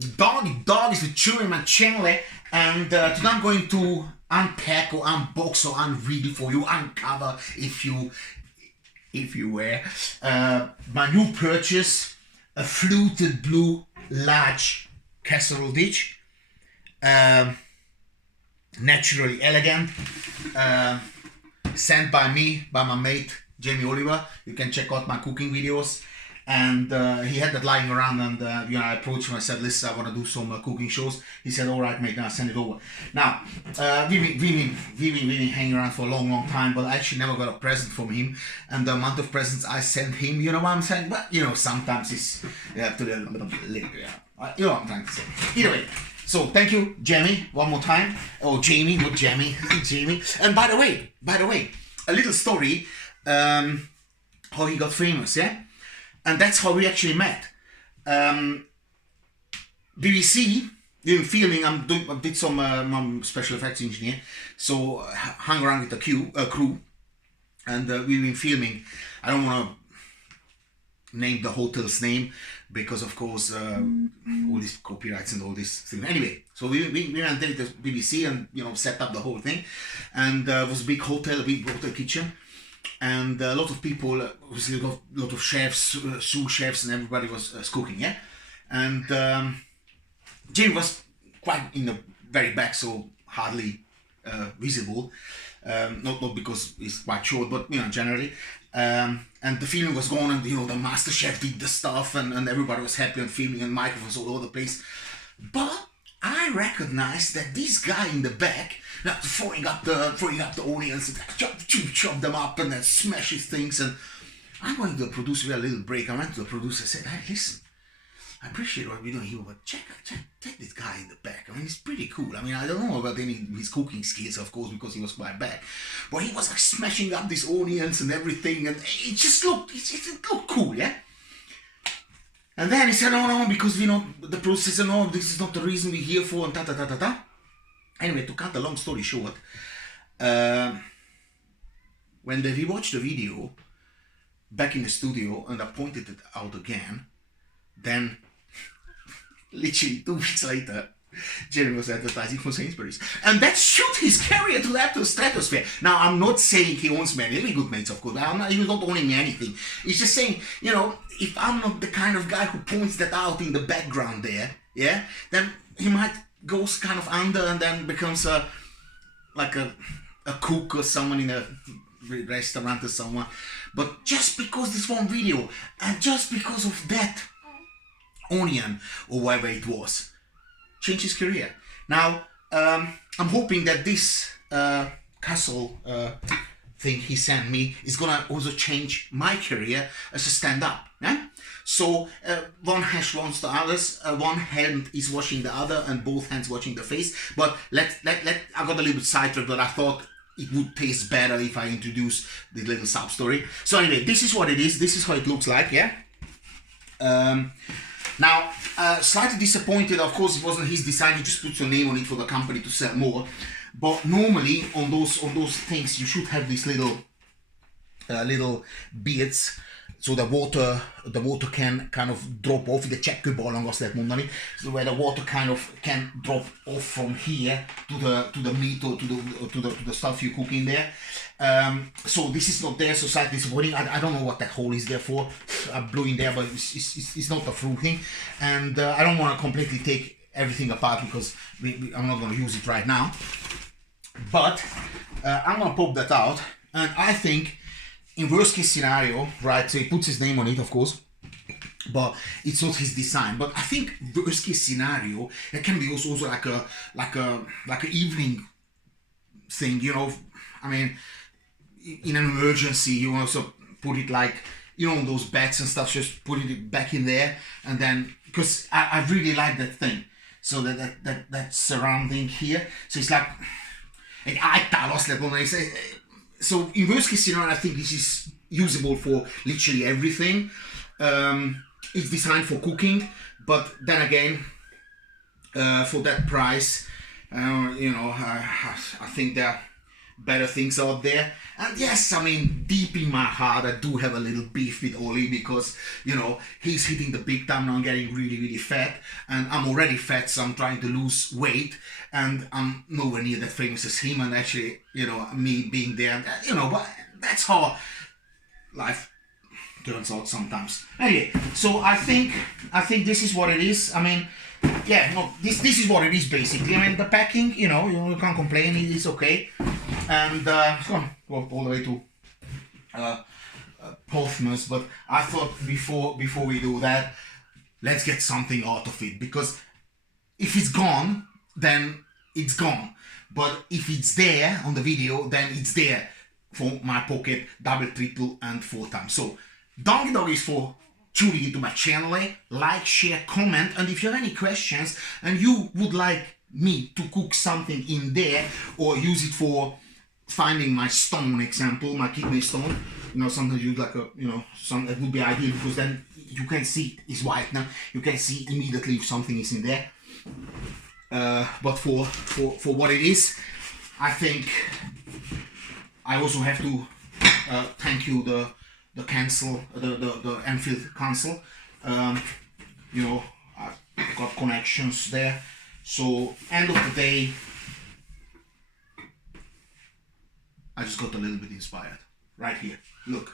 dog is with chewing my channel, and today I'm going to unpack or unbox or unreveal for you, uncover if you were my new purchase, a fluted blue large casserole dish, naturally elegant, sent by me by my mate Jamie Oliver. You can check out my cooking videos. And he had that lying around, and I approached him. I said, "Listen, I want to do some cooking shows." He said, "All right, mate, now send it over." Now, we've been hanging around for a long time, but I actually never got a present from him. And the amount of presents I sent him, you know what I'm saying? But sometimes it's you have to you know what I'm trying to say. Either way, so thank you, Jamie, one more time. Oh, Jamie, not Jamie, Jamie. And by the way, a little story, how he got famous, yeah. And that's how we actually met. BBC, doing filming, I did some I'm a special effects engineer, so hung around with the crew, and we've been filming. I don't want to name the hotel's name because, of course, all these copyrights and all this thing. Anyway, so we went there to BBC and set up the whole thing, and it was a big hotel kitchen. And a lot of people, obviously a lot of chefs, sous chefs, and everybody was cooking, yeah. And Jim was quite in the very back, so hardly visible. Not because he's quite short, but generally. And the filming was going, and the master chef did the stuff, and everybody was happy and filming, and microphones all over the place. But I recognized that this guy in the back, now throwing up the onions, and chop them up, and then smashes things. And I went to the producer. We had a little break. I went to the producer. I said, "Hey, listen, I appreciate what we're doing here, but check this guy in the back. I mean, he's pretty cool. I mean, I don't know about any of his cooking skills, of course, because he was quite bad, but he was like smashing up these onions and everything, and it just looked cool, yeah." And then he said, "No, because the process, no, this is not the reason we're here for," and ta. Anyway, to cut the long story short, when we watched the video back in the studio and I pointed it out again, then literally 2 weeks later, Jeremy was advertising for Sainsbury's, and that shoot his career to the stratosphere. Now, I'm not saying he owns me any good mates, of course. He's not owning me anything. He's just saying, if I'm not the kind of guy who points that out in the background there, yeah, then he might goes kind of under and then becomes a cook or someone in a restaurant or someone. But just because this one video and just because of that onion or whatever it was, changed his career. Now, I'm hoping that this casserole thing he sent me is gonna also change my career as a stand-up. Yeah? So one hand wants the others, one hand is washing the other, and both hands washing the face. But I got a little bit sidetracked, but I thought it would taste better if I introduce the little sub story. So anyway, this is what it is. This is how it looks like. Yeah. Now, slightly disappointed. Of course, it wasn't his design. He just put your name on it for the company to sell more. But normally on those things, you should have these little beads. So the water can kind of drop off, the cseppkőballong, azt lehet mondani, so where the water kind of can drop off from here to the meat or to the stuff you cook in there. So this is not there, so slightly disappointing. I don't know what that hole is there for. I blew in there, but it's not a fruit thing, and I don't want to completely take everything apart because I'm not going to use it right now. But I'm going to pop that out, and I think, in worst case scenario, right, so he puts his name on it, of course, but it's not his design. But I think worst case scenario, it can be also like a evening thing, I mean, in an emergency, you also put it like, on those beds and stuff, just put it back in there, and then, because I really like that thing, so that surrounding here, so it's like, so in worst case scenario, I think this is usable for literally everything. It's designed for cooking, but then again, for that price, I think that better things out there. And yes, I mean, deep in my heart, I do have a little beef with Oli because, you know, he's hitting the big time now, getting really, really fat. And I'm already fat, so I'm trying to lose weight. And I'm nowhere near that famous as him. And actually, you know, me being there, you know, but that's how life turns out sometimes. Anyway, so I think this is what it is. I mean, yeah, no, this is what it is basically. I mean, the packing, you know, you can't complain. It's okay. And it's gonna go all the way to Portsmouth. But I thought before we do that, let's get something out of it, because if it's gone, then it's gone. But if it's there on the video, then it's there for my pocket, double, triple, and 4 times. So donkey doggies for tuning into my channel. Like, share, comment, and if you have any questions and you would like me to cook something in there or use it for finding my stone example, my kidney stone, you know, sometimes you like a, you know, some that would be ideal, because then you can see it's white now. You can see immediately if something is in there. But for what it is, I think I also have to thank you the Enfield Council. You know, I've got connections there. So end of the day, I just got a little bit inspired right here. Look.